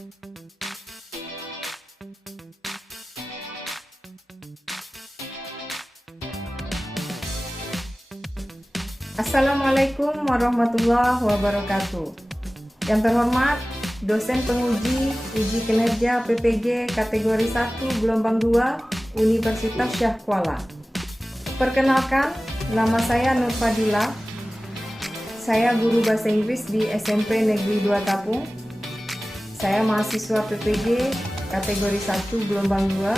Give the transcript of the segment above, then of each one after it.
Assalamualaikum warahmatullahi wabarakatuh. Yang terhormat, dosen penguji uji kinerja PPG kategori 1 gelombang 2 Universitas Syah Kuala. Perkenalkan, nama saya Nur Fadila. Saya guru bahasa Inggris di SMP Negeri 2 Tapung. Saya mahasiswa PPG kategori 1 gelombang 2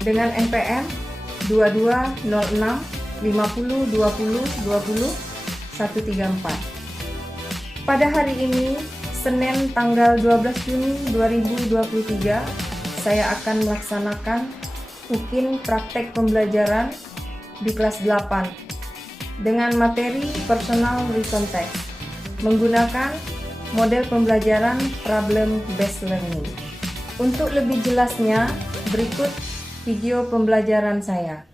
dengan NPM 2206 50 20 20 134. Pada hari ini, Senin tanggal 12 Juni 2023, saya akan melaksanakan UKIN praktek pembelajaran di kelas 8 dengan materi personal written text menggunakan model pembelajaran problem based learning. Untuk lebih jelasnya, berikut video pembelajaran saya.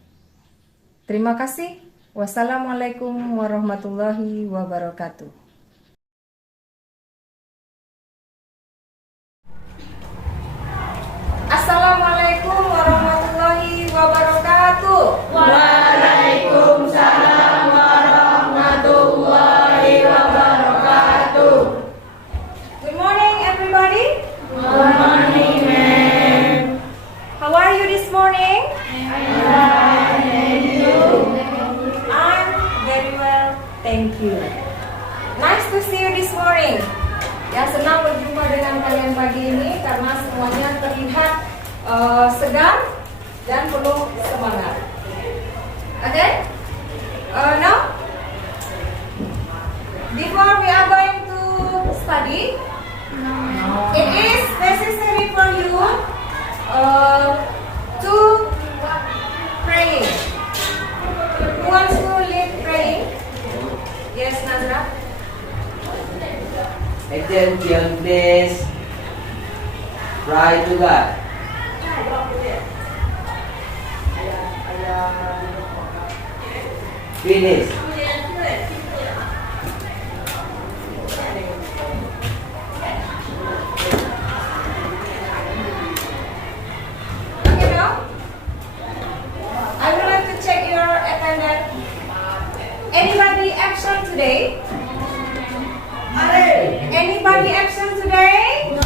Terima kasih. Wassalamualaikum warahmatullahi wabarakatuh. Assalamualaikum warahmatullahi wabarakatuh. Waalaikumsalam warahmatullahi wabarakatuh. Good morning, everybody. Good morning, ma'am. How are you this morning? I'm very well, thank you. Nice to see you this morning. Ya, senang berjumpa dengan kalian pagi ini karena semuanya terlihat segar dan penuh semangat. Okay? Now, before we are going to study, it is necessary for you to pray. Who wants to lead praying? Yes, Nazra. Attention please. Pray to God. Finish. Okay, now I would like to check your attendance. Anybody absent today? Anybody absent today? No.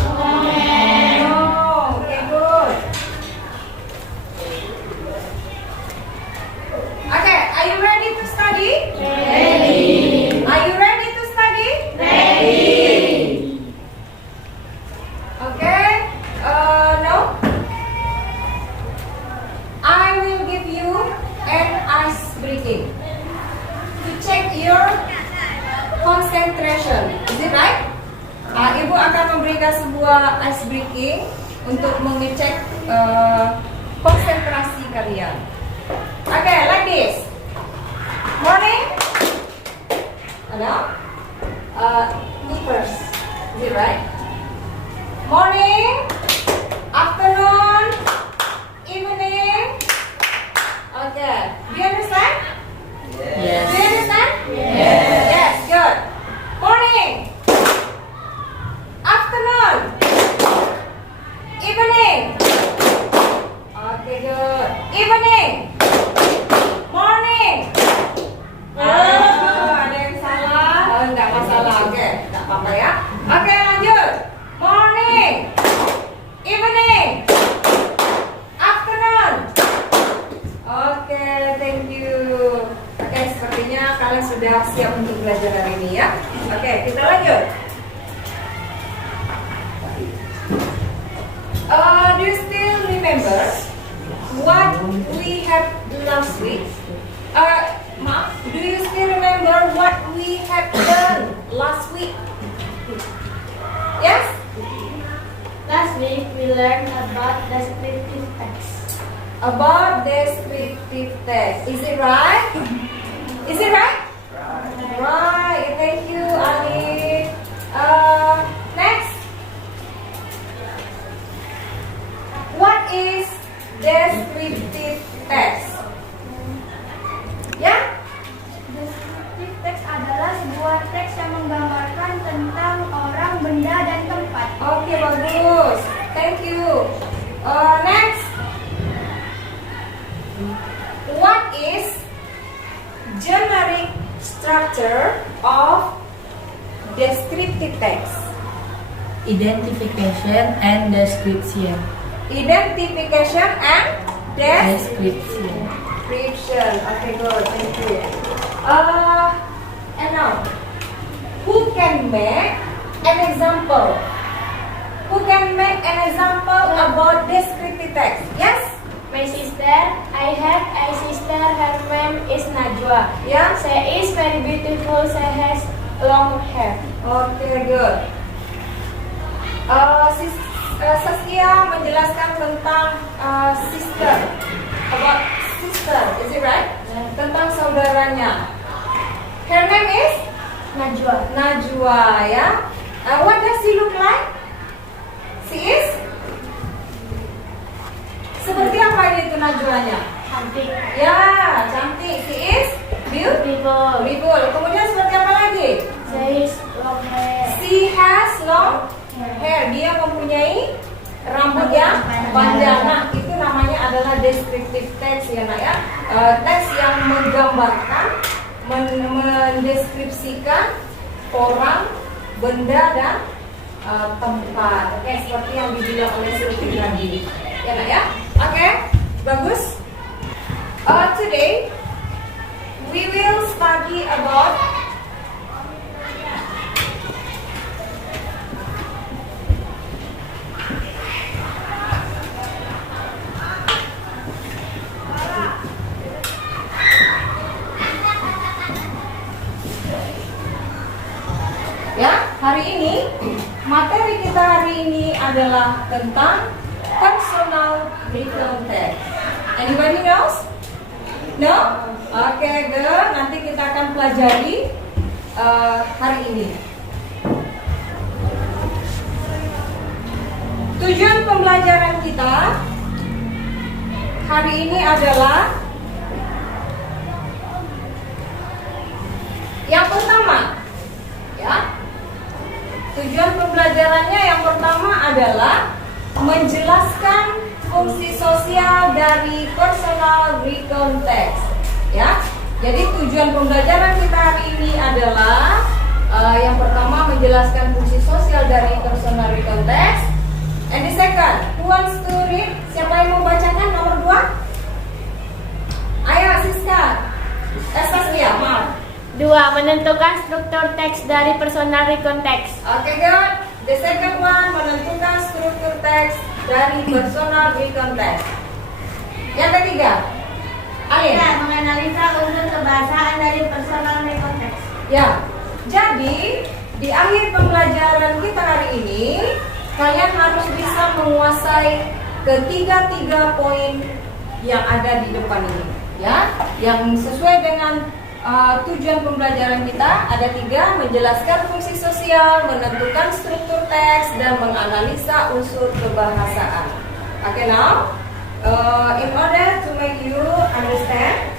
Okay, good. Okay, are you ready to study? Ready. Are you ready to study? Ready. Okay. Now I will give you an ice breaking to check your concentration. Is it right? Ibu akan memberikan sebuah ice breaking untuk mengecek konsentrasi kalian. Okay, like this. Morning. Hello. Me first. Is it right? Morning. Afternoon. Evening. Okay. Do you understand? Yes. Do you understand? Yes. Yes, good. Morning. Afternoon. Evening. Okay, good. Evening. Morning. Ada yang salah? Oh, enggak masalah. Oke, enggak apa-apa ya. Oke, lanjut. Morning. Evening. Afternoon. Oke, thank you. Oke, sepertinya kalian sudah siap untuk belajar hari ini ya. Oke, kita lanjut. Do you still remember what we had last week? Maaf, do you still remember what we had done last week? Yes? Last week we learned about descriptive text. About descriptive text. Is it right? Is it right? Right. Thank you, Ali. Next. What is descriptive text? Ya? Descriptive text adalah sebuah teks yang menggambarkan tentang orang, benda, dan tempat. bagus. Thank you. Next. What is generic structure of descriptive text? Identification and description. Identification and Description. description. Okay, good. Thank you. And now, who can make an example? Who can make an example about descriptive text? Yes? My sister, I have a sister, her name is Najwa. Yeah? She is very beautiful, she has long hair. Okay, good. Saskia menjelaskan tentang sister, about sister, is it right? Tentang saudaranya. Her name is Najwa, ya. What does she look like? She is? Seperti apa itu Najwanya? Cantik. Ya, cantik. She is Beautiful. beautiful. Kemudian seperti apa lagi? She is long hair. She has long hair. Dia mempunyai rambut yang panjang. Nah, itu namanya adalah descriptive text ya, nak ya. Teks yang menggambarkan, mendeskripsikan orang, benda dan tempat. Oke, seperti yang dibilang oleh Sylvie tadi. Ya, nak ya. Oke, bagus. Today we will study about ya, hari ini materi kita hari ini adalah tentang personal written text. Anybody knows? No? Oke, good. Nanti kita akan pelajari hari ini. Tujuan pembelajaran kita hari ini adalah yang pertama, ya. Tujuan pembelajarannya yang pertama adalah menjelaskan fungsi sosial dari personal written text, ya. Jadi tujuan pembelajaran kita hari ini adalah yang pertama menjelaskan fungsi sosial dari personal written text. And the second, who wants to read? Siapa yang mau bacakan nomor 2? Ayo, Siska. Saskia, maaf. 2. Menentukan struktur teks dari personal written text. Okay, good. The second one, menentukan struktur teks dari personal written text. Yang ketiga, Alin. Menganalisa unsur kebahasaan dari personal written text. Ya, jadi di akhir pembelajaran kita hari ini, kalian harus bisa menguasai ketiga poin yang ada di depan ini, ya, yang sesuai dengan tujuan pembelajaran kita. Ada 3, menjelaskan fungsi sosial, menentukan struktur teks, dan menganalisa unsur kebahasaan. Okay, now in order to make you understand,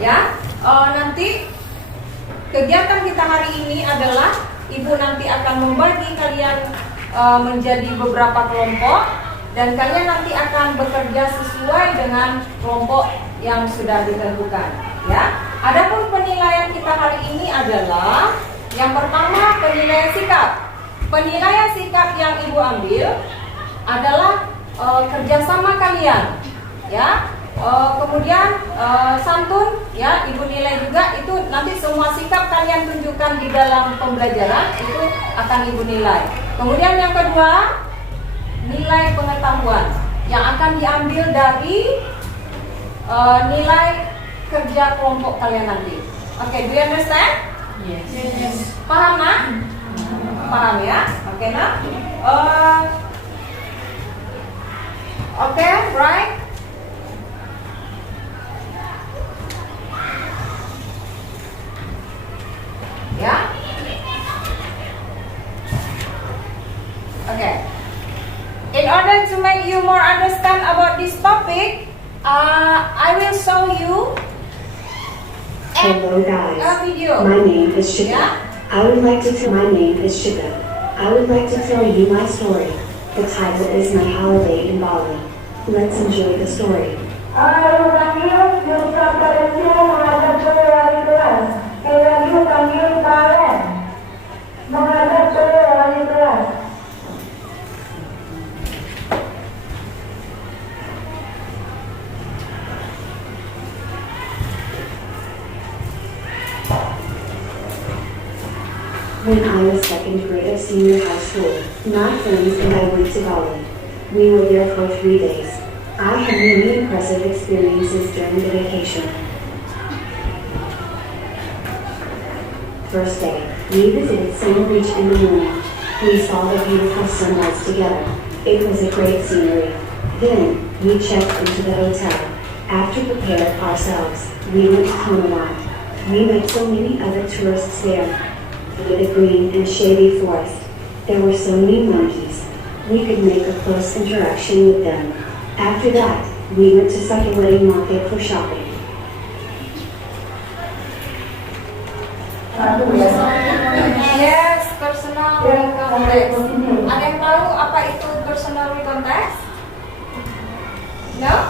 ya, nanti kegiatan kita hari ini adalah Ibu nanti akan membagi kalian menjadi beberapa kelompok, dan kalian nanti akan bekerja sesuai dengan kelompok yang sudah ditentukan, ya. Adapun penilaian kita hari ini adalah yang pertama, penilaian sikap. Penilaian sikap yang Ibu ambil adalah kerjasama kalian, ya. Kemudian santun, ya, Ibu nilai juga. Itu nanti semua sikap kalian tunjukkan di dalam pembelajaran, itu akan Ibu nilai. Kemudian yang kedua, nilai pengetahuan yang akan diambil dari nilai kerja kelompok kalian nanti. Oke, do you understand? Yes. Paham, nak? Paham, ya? Oke, nak? Oke, right? Ya? Okay. In order to make you more understand about this topic, I will show you Hello guys, a video. my name is Shika. Yeah? I would like to tell my name is Shika. I would like to tell you my story. The title is My Holiday in Bali. Let's enjoy the story. When I was second grade of senior high school, my friends and I went to Bali. We were there for 3 days. I had many impressive experiences during the vacation. First day, we visited Sand Beach in the morning. We saw the beautiful sunrise together. It was a great scenery. Then, we checked into the hotel. After preparing ourselves, we went to Konawat. We met so many other tourists there. With a green and shady forest. There were so many monkeys. We could make a close interaction with them. After that, we went to Sakyawati Market for shopping. Yes, personal context. Ada yang tahu apa itu personal context? No?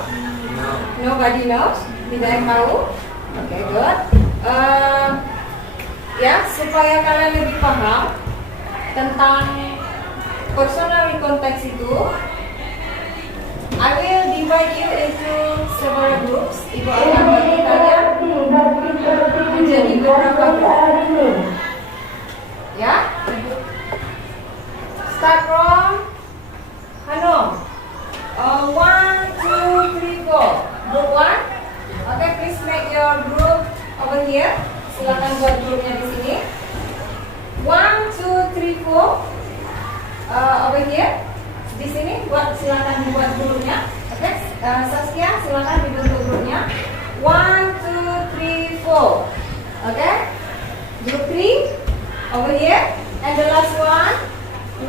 Nobody knows? Tidak yang tahu? Okay, good. Ya, supaya kalian lebih paham tentang personal context itu, I will divide you into several groups. Ibu akan bagi kalian menjadi beberapa grup. Ya, start from Hanum. 1, 2, 3, 4. Group 1. Okay, please make your group over here. Silakan buat grupnya di sini. 1, 2, 3, 4. Over here. Di sini silakan dibuat grupnya. Oke, Saskia silakan dibentuk grupnya. 1, 2, 3, 4. Oke. Group 3 over here. And the last one. 1,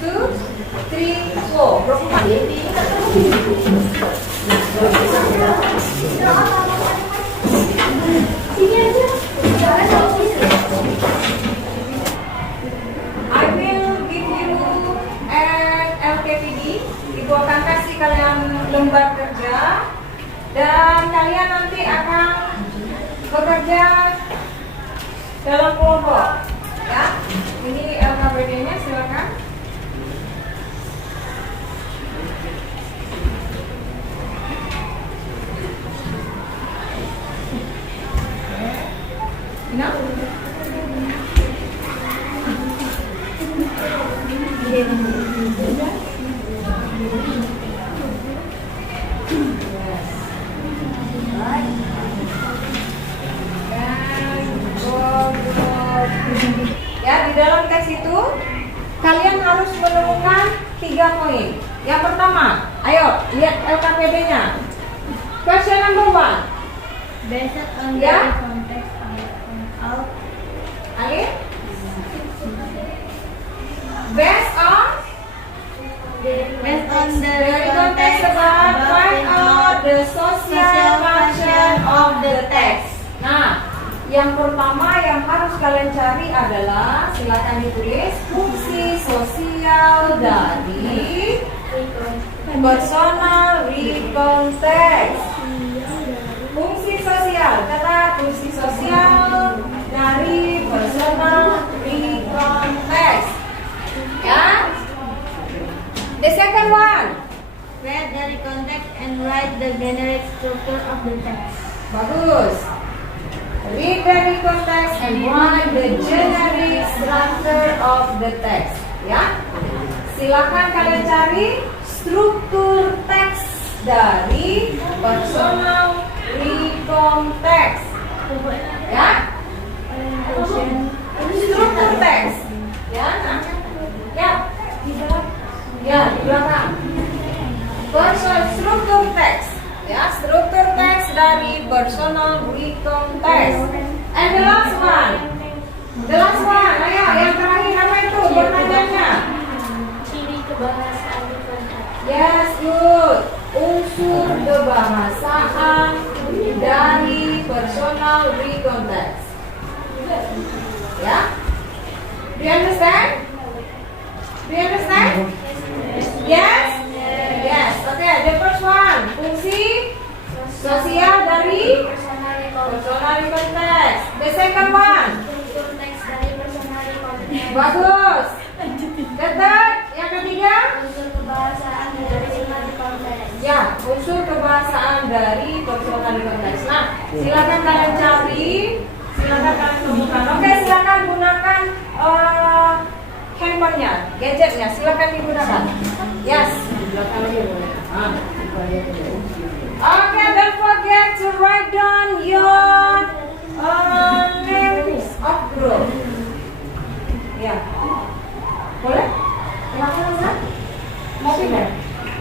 2, 3, 4. Group 4. I will give you an LKPD. Ibu akan kasih kalian lembar kerja dan kalian nanti akan bekerja dalam kelompok. Ya, ini LKPD-nya, silakan. No? Ya, di dalam teks itu kalian harus menemukan 3 poin. Yang pertama, ayo lihat LKPD-nya. Question number 1. Based on Ya. the context, I point out Ali? Based on the Dari konteks about find out the social function of the text. Nah, yang pertama yang harus kalian cari adalah, silakan ditulis, fungsi sosial dari personal recontext. Fungsi sosial, kata fungsi sosial dari personal recontext. Ya. The second one. read the context and write the generic structure of the text. Bagus. Read the context and write the generic structure of the text. Ya. Silakan kalian cari struktur teks dari personal recontext. Ya. Struktur teks. Ya. Ya. Ya, di belakang. Struktur teks. Ya, struktur teks dari personal recontext. And the last one. The last one. Ayo, yang terakhir apa itu pertanyaannya? Ciri kebahasaan di konteks. Yes, good. Unsur kebahasaan dari personal recontext. Ya? Do you understand? Do you understand? Yes? Yes. Okay, the first one. Fungsi sosial dari personal konteks. The second one. Teks dari personal konteks. Bagus. The third, yang ketiga. Unsur kebahasaan dari personal konteks. Ya, unsur kebahasaan dari personal konteks. Nah, silakan kalian cari, silakan kalian temukan. Oke, silakan gunakan handphonenya, gadgetnya, silakan digunakan. Yes. Okay, don't forget to write down your names of group. Ya, boleh? Silakan Ustaz. Mau pindah?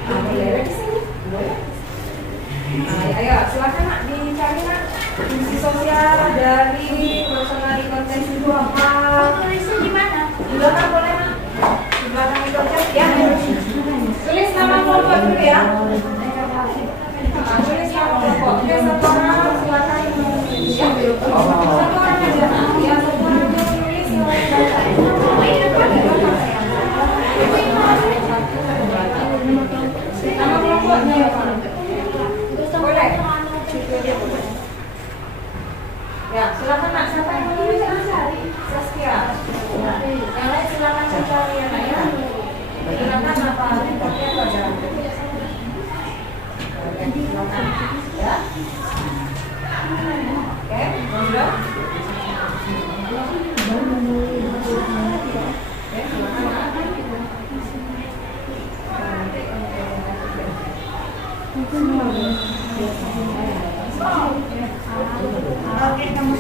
Boleh di sini. Boleh. Ayo, silakan nak dicari nak. Fungsi sosial dari personal konteks itu apa? Tulisnya di mana? Di belakang boleh nak? Di belakang itu aja ya. Tulis nama kelompok dulu ya. Tulis nama kelompok. Oke, satu orang silakan. Ya, satu orang aja. Ya, satu orang aja tulis silakan baca. Nama kelompoknya ya Pak. Boleh. Ya, silakan nak. Siapa yang mau tulis? Saskia. Yang lain silakan mencari ya nak ya. Silakan apa? Reportnya pada. Oke, silakan. Ya. Oke, sudah. Oke, silakan nak. Oke, kamu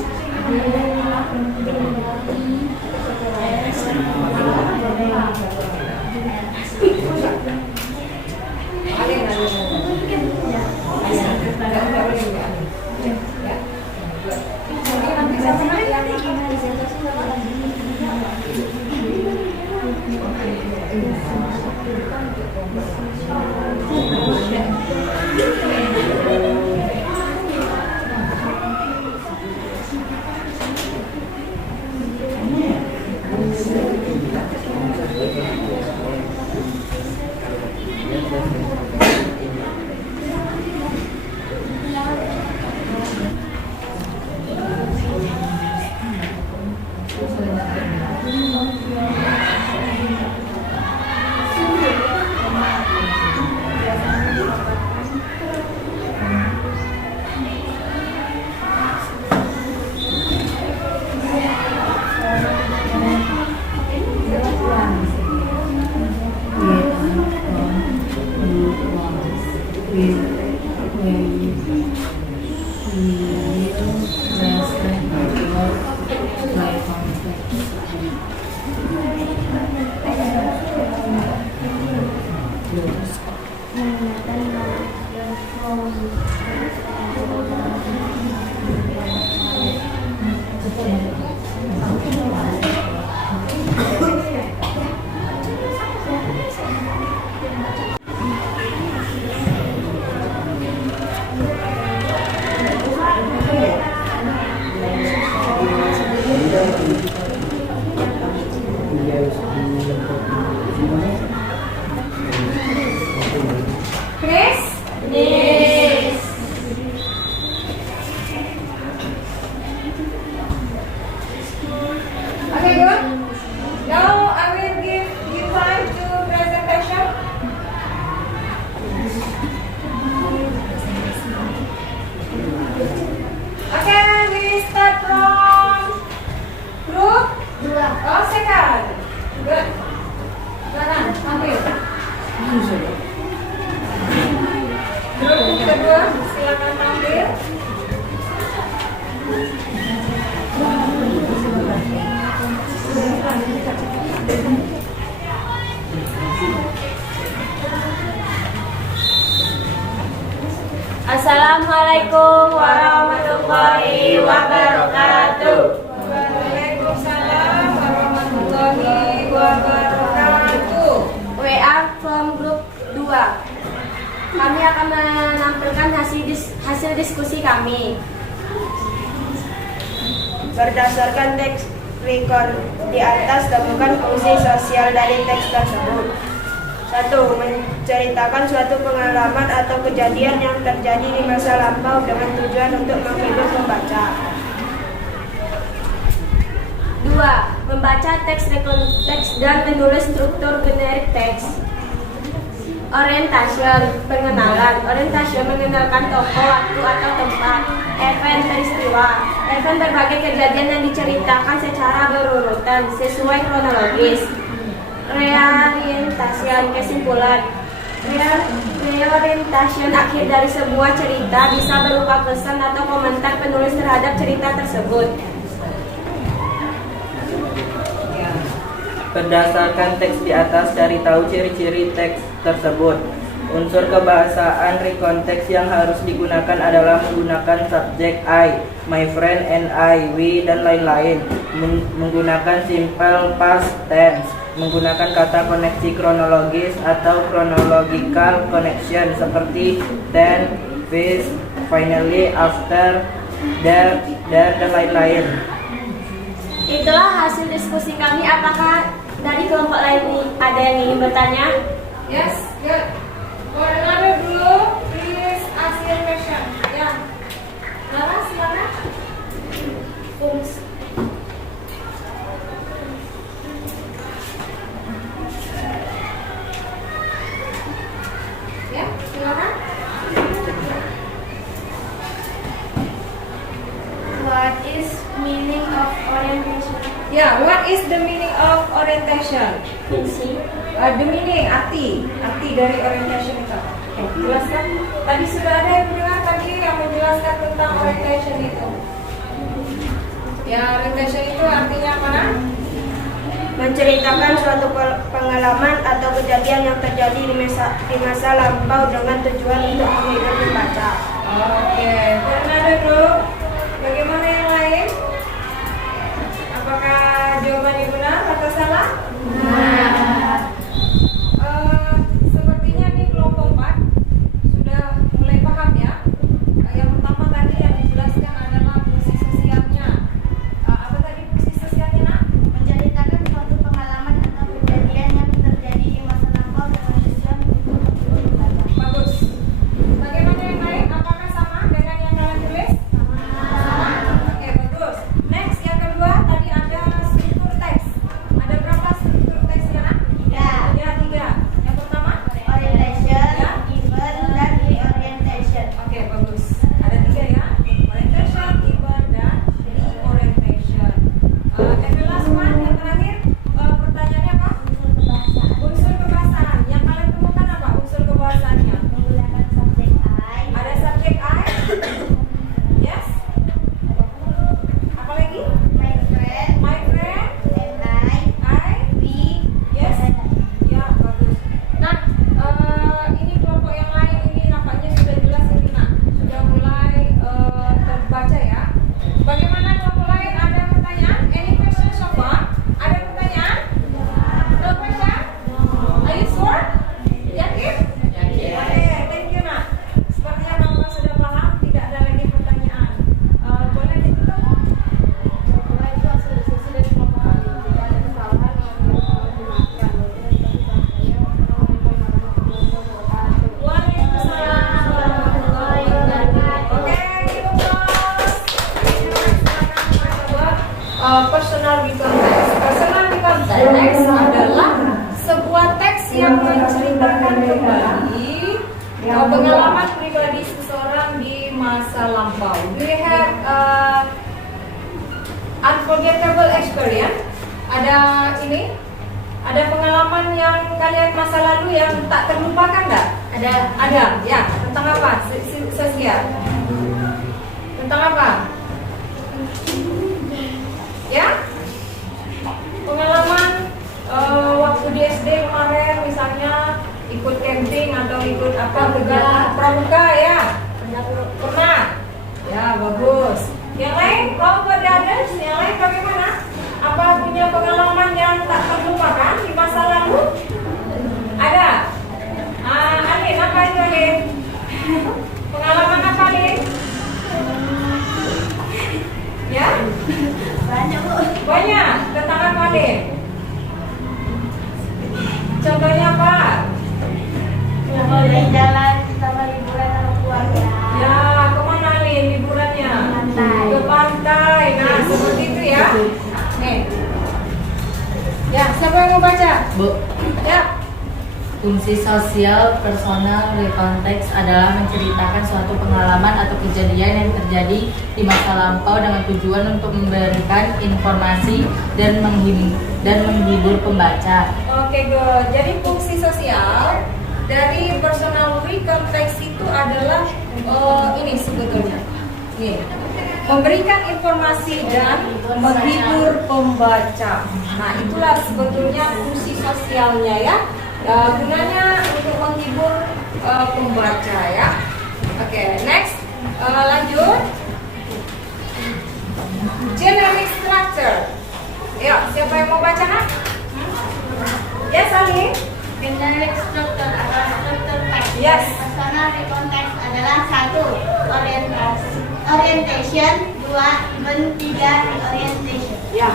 Okay, good. Now I will give you time to presentation. Okay, we start from group 2. Oh, second. Good. Silakan, ambil. Group kedua, silakan ambil. Assalamualaikum warahmatullahi wabarakatuh. Waalaikumsalam warahmatullahi wabarakatuh. We are from group 2. Kami akan menampilkan hasil diskusi kami. Berdasarkan teks recon di atas temukan fungsi sosial dari teks tersebut. 1. Menceritakan suatu pengalaman atau kejadian yang terjadi di masa lampau dengan tujuan untuk menghibur pembaca. 2. Membaca teks dan menulis struktur generik teks. Orientation, pengenalan. Orientation mengenalkan tokoh, waktu atau tempat. Event, peristiwa. Event berbagai kejadian yang diceritakan secara berurutan sesuai kronologis. Reorientation, kesimpulan. Reorientation akhir dari sebuah cerita bisa berupa pesan atau komentar penulis terhadap cerita tersebut. Berdasarkan teks di atas, cari tahu ciri-ciri teks tersebut. Unsur kebahasaan rekonteks yang harus digunakan adalah menggunakan subjek I, my friend and I, we, dan lain-lain. Menggunakan simple past tense. Menggunakan kata koneksi kronologis atau chronological connection seperti then, this, finally, after, there, dan lain-lain. Itulah hasil diskusi kami. Apakah dari kelompok lain ada yang ingin bertanya? Yes, good. For another group, please ask your question. Ya. Lara, silakan. Ya, silakan. What is meaning of orientation? Ya, what is the meaning of orientation? Fungsi. The meaning, arti dari orientation itu. Jelaskan. Tadi sudah ada yang mendengar tadi yang menjelaskan tentang orientation itu. Ya, orientation itu artinya apa? Menceritakan suatu pengalaman atau kejadian yang terjadi di masa lampau dengan tujuan untuk menghibur pembaca. Oke, ada group. Bagaimana yang lain? Apakah jawabannya benar atau salah? Sepertinya nih kelompok 4 sudah mulai paham ya. Yang pertama tadi yang dijelaskan adalah fungsi sosialnya. Apa tadi fungsi sosialnya, Nak? Menceritakan suatu pengalaman atau kejadian yang terjadi di masa lampau dengan tujuan untuk menghibur pembaca. Bagus. Bagaimana yang lain? Apakah sama dengan yang kalian tulis? Sama. Oke, bagus. Next, yang kedua tadi ada struktur teks. Ada berapa struktur teksnya, Nak? 3. Ya, 3. Yang pertama? Orientation, Ya. given, dan reorientation. Oke, bagus. Ada 3 ya. Orientation, given, dan reorientation. And the last one, yang terakhir, pertanyaannya apa? Unsur kebahasaan. Yang kalian temukan apa unsur kebahasaannya? Menggunakan subjek I, Ada subjek I. Yes. Apa lagi? my friend, My friend. and I, we, Yes. Ya, bagus. Nah, ini kelompok yang lain ini nampaknya sudah jelas ini, Nak. Sudah mulai terbaca ya. Bagaimana kelompok lain? Ada pertanyaan? Any questions so far? Ada pertanyaan? No question? Are you sure? Yakin? Yakin. Oke, thank you, Nak. Sepertinya kamu sudah paham, tidak ada lagi pertanyaan. Boleh ditutup? itu hasil diskusi dari kelompok kami. Jika ada kesalahan, Waalaikumsalam warahmatullahi wabarakatuh. Oke, kita close. Personal recontext. Personal recontext adalah sebuah teks yang menceritakan kembali pengalaman pribadi seseorang di masa lampau. Do you have unforgettable experience? Ada ini? Ada pengalaman yang kalian masa lalu yang tak terlupakan nggak? Ada. Ya. Tentang apa? Saskia. Tentang apa? Ya? Pengalaman waktu di SD kemarin misalnya ikut camping atau ikut apa pramuka ya? Pernah. Ya, bagus. Yang lain, kalau pada ada, yang lain bagaimana? Apa punya pengalaman yang tak terlupakan di masa lalu? Ada? Alin, apa itu Alin? Pengalaman apa Alin? Ya? banyak, Bu. Banyak? siapa yang mau baca? Bu, Ya. fungsi sosial personal rekonteks adalah menceritakan suatu pengalaman atau kejadian yang terjadi di masa lampau dengan tujuan untuk memberikan informasi dan menghibur pembaca. Oke, good. Jadi fungsi sosial dari personal rekonteks itu adalah ini sebetulnya. Nih, memberikan informasi dan menghibur pembaca. Nah, itulah sebetulnya fungsi sosialnya ya. Gunanya untuk menghibur pembaca ya. Oke, next. Lanjut. Generic structure. Yuk, siapa yang mau baca nak? Yes, Ali. Generic structure atau struktur teks. Yes. Personal rekonteks adalah 1. Orientation, 2. Event, 3. Reorientation. Ya.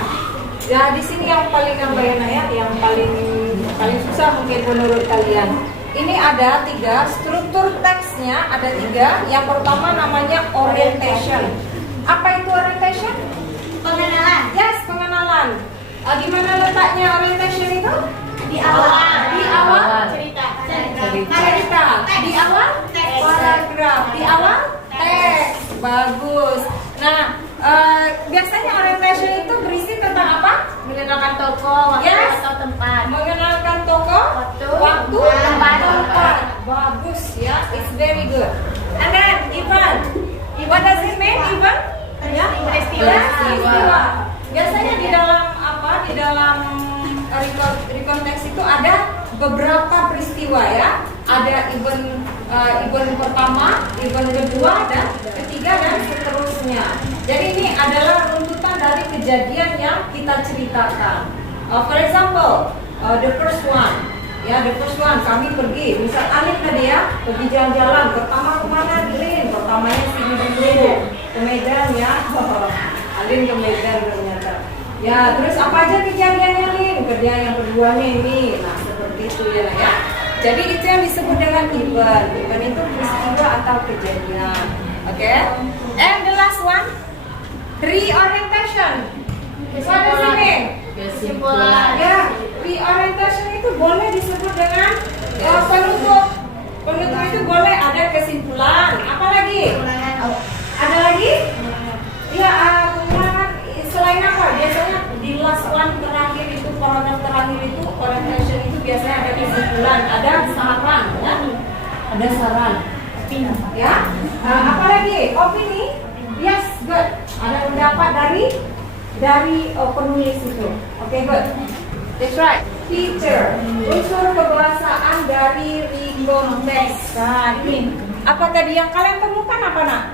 Ya, di sini yang paling nambahin ya, yang paling susah mungkin menurut kalian. Ini ada 3 struktur teksnya, ada 3. Yang pertama namanya orientation. Apa itu orientation? Pengenalan. Yes, pengenalan. Di mana letaknya orientation itu? Di awal. Di awal Cerita. cerita. Di awal Teks. paragraf. Di awal teks. Bagus. Nah, biasanya orientation itu berisi tentang apa? Mengenalkan toko, waktu Yes. atau tempat. Mengenalkan toko, waktu, tempat. Bagus ya, it's very good. And then Ivan, what does it mean, Ivan? Ya, Peristiwa. peristiwa. Biasanya di dalam apa? Di dalam rekonteks itu ada beberapa peristiwa ya. Ada event pertama, event kedua, dan ketiga dan seterusnya. Jadi ini adalah runtutan dari kejadian yang kita ceritakan. For example, the first one. Ya, the first one kami pergi. Misal Alif tadi ya, pergi jalan-jalan. Pertama kemana? Lin. Pertamanya sini dulu. Ke Medan ya. Alin ke Medan ternyata. Ya, terus apa aja kejadiannya Lin? Kejadian yang kedua nih ini. Nah, seperti itu ya. Jadi itu yang disebut dengan event. Event itu peristiwa atau kejadian. Oke. And the last one, reorientation. What does it mean? Kesimpulan. Ya, reorientation itu boleh disebut dengan penutup. Penutup itu boleh ada kesimpulan. Apa lagi? Ada lagi? Ya, pengulangan selain apa? Biasanya di last one terakhir itu, paragraf terakhir itu, orientation itu biasanya ada kesimpulan, ada saran, ya? Ada saran. Ya, apa lagi? Opini? Yes, good. Ada pendapat dari penulis itu. Oke, good. That's right. Teacher, unsur kebahasaan dari rekonteks. Nah, ini apa tadi yang kalian temukan apa nak?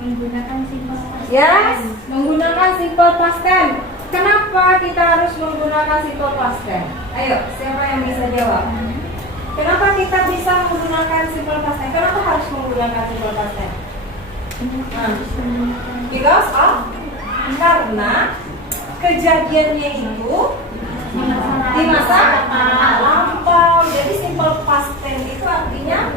Menggunakan simple past. Yes, menggunakan simple past tense. Kenapa kita harus menggunakan simple past tense? Ayo, siapa yang bisa jawab? Kenapa kita bisa menggunakan simple past tense? Kenapa harus menggunakan simple past tense? Because of, karena kejadiannya itu di masa lampau. Jadi simple past tense itu artinya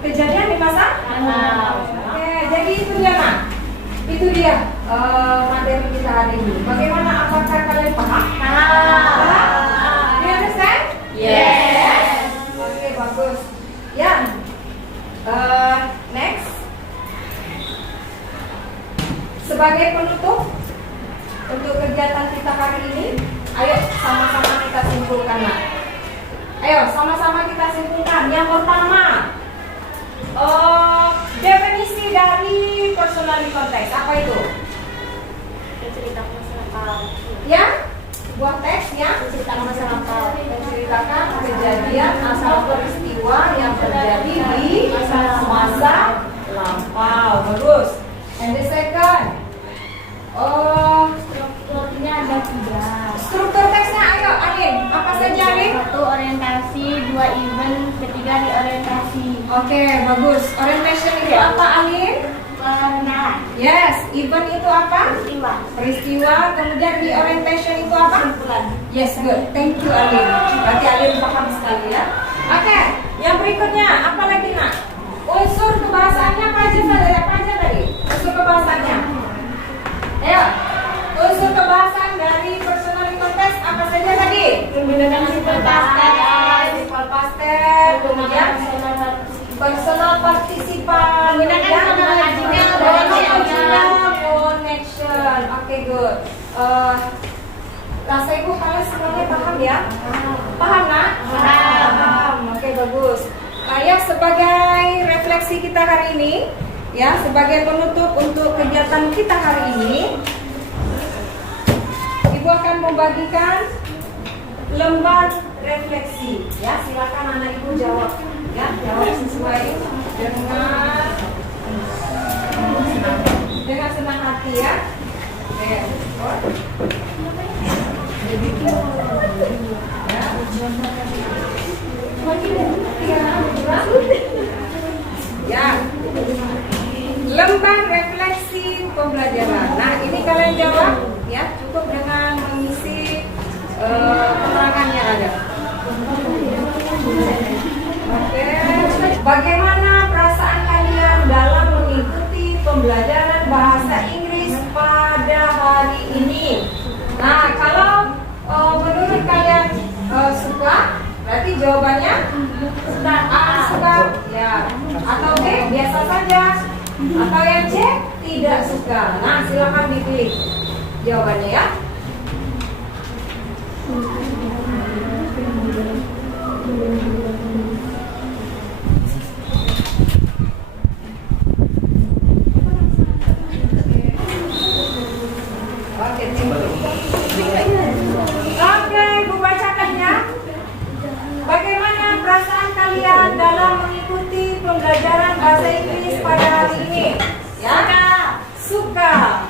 kejadian di masa lampau. Oke, jadi itu dia nak. Itu dia materi kita hari ini. Bagaimana? Apakah kalian paham? Paham? Do you understand? Yes. Oke, bagus. Ya. Next. Sebagai penutup untuk kegiatan kita hari ini, ayo sama-sama kita simpulkan nak. Ayo sama-sama kita simpulkan. Yang pertama, definisi dari personal rekonteks apa itu? Menceritakan masa lampau. Ya, buah teksnya Menceritakan masa lampau. menceritakan kejadian atau peristiwa yang terjadi di masa lampau. Bagus. And the second, Strukturnya ada 3. struktur teksnya ayo Alin, apa saja Alin? 1. Orientasi, 2. Event, 3. Reorientasi. Oke, bagus. Orientation itu apa Alin? Pengenalan. Yes, event itu apa? Peristiwa. Peristiwa, kemudian reorientation itu apa? Kesimpulan. Yes, good. Thank you Alin. Berarti Alin paham sekali ya. Oke, yang berikutnya apa lagi nak? Unsur kebahasaannya apa aja tadi? Unsur kebahasaannya. Ayo, unsur kebahasaan dari personal rekonteks apa saja tadi? menggunakan simple past tense. Simple past tense, kemudian personal participan, Menggunakan connection. Oke, good. Rasa ibu kalian semuanya paham ya? Paham nak? Paham. Oke, bagus. Ya, sebagai refleksi kita hari ini, ya, sebagai penutup untuk kegiatan kita hari ini, ibu akan membagikan lembar refleksi. Ya, silakan anak ibu jawab. Ya, jawab sesuai dengan senang hati ya. Oke. Ya, lembar refleksi pembelajaran. Nah, ini kalian jawab ya, cukup dengan mengisi keterangannya ada. Oke, bagaimana perasaan kalian dalam mengikuti pembelajaran bahasa Inggris pada hari ini? Nah, kalau menurut kalian suka, berarti jawabannya suka, ya. Atau B, biasa saja. Atau yang C, tidak suka. Nah, silakan dipilih jawabannya ya. Oke, Bu bacakan ya. Bagaimana perasaan kalian dalam mengikuti pembelajaran bahasa Inggris pada hari ini? Ya, suka,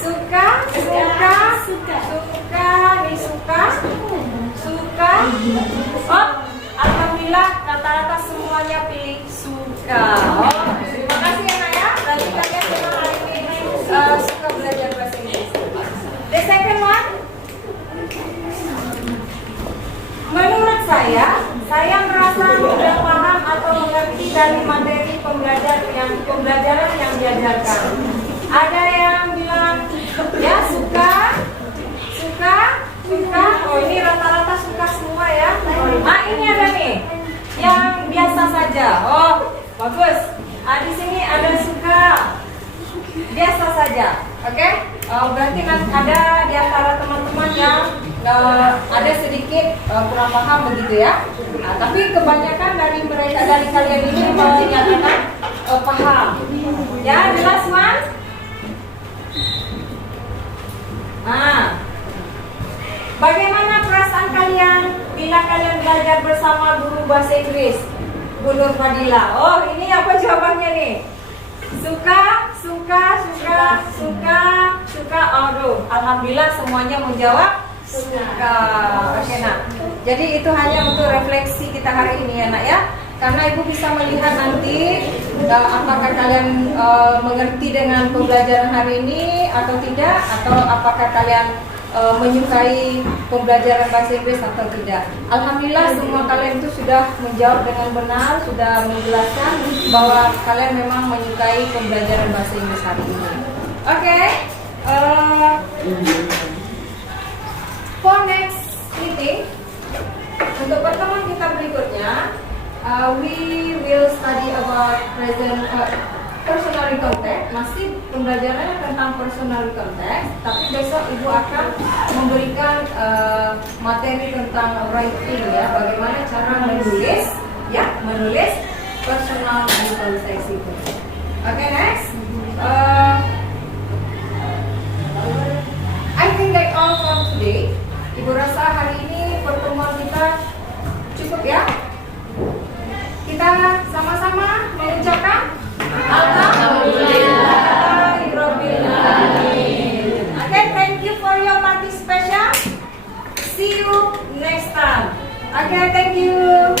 suka, suka, suka, suka, nih suka, suka. Oh, alhamdulillah rata-rata semuanya pilih suka. Oh, terima kasih ya Nak ya. Berarti kalian memang hari ini suka belajar bahasa Inggris. The second one. Menurut saya merasa sudah paham atau mengerti dari materi pembelajaran yang diajarkan. Ada yang bilang ya suka. Oh, ini rata-rata suka semua ya. Ah, ini ada nih yang biasa saja. Oh, bagus. Di sini ada suka. Biasa saja. Oke? Berarti ada di antara teman-teman yang ada sedikit kurang paham begitu ya. Nah, tapi kebanyakan dari kalian ini menyatakan paham. Ya, the last one. Nah, bagaimana perasaan kalian bila kalian belajar bersama guru bahasa Inggris, Bu Nur Fadila? Oh, ini apa jawabannya nih? Suka. Aduh, alhamdulillah semuanya menjawab suka. Oke, Nak. Jadi itu hanya untuk refleksi kita hari ini ya Nak ya. Karena Ibu bisa melihat nanti apakah kalian mengerti dengan pembelajaran hari ini atau tidak, atau apakah kalian menyukai pembelajaran bahasa Inggris atau tidak. Alhamdulillah semua kalian itu sudah menjawab dengan benar, sudah menjelaskan bahwa kalian memang menyukai pembelajaran bahasa Inggris hari ini. Oke. For next meeting, untuk pertemuan kita berikutnya, we will study about present personal context. Masih pembelajarannya tentang personal context, tapi besok Ibu akan memberikan materi tentang writing ya, bagaimana cara menulis personal context itu. Oke, next. I think that's all for today. Ibu rasa hari ini pertemuan kita cukup ya. Kita sama-sama mengucapkan Alhamdulillahirobbilalamin. Okay, thank you for your participation. See you next time. Okay, thank you.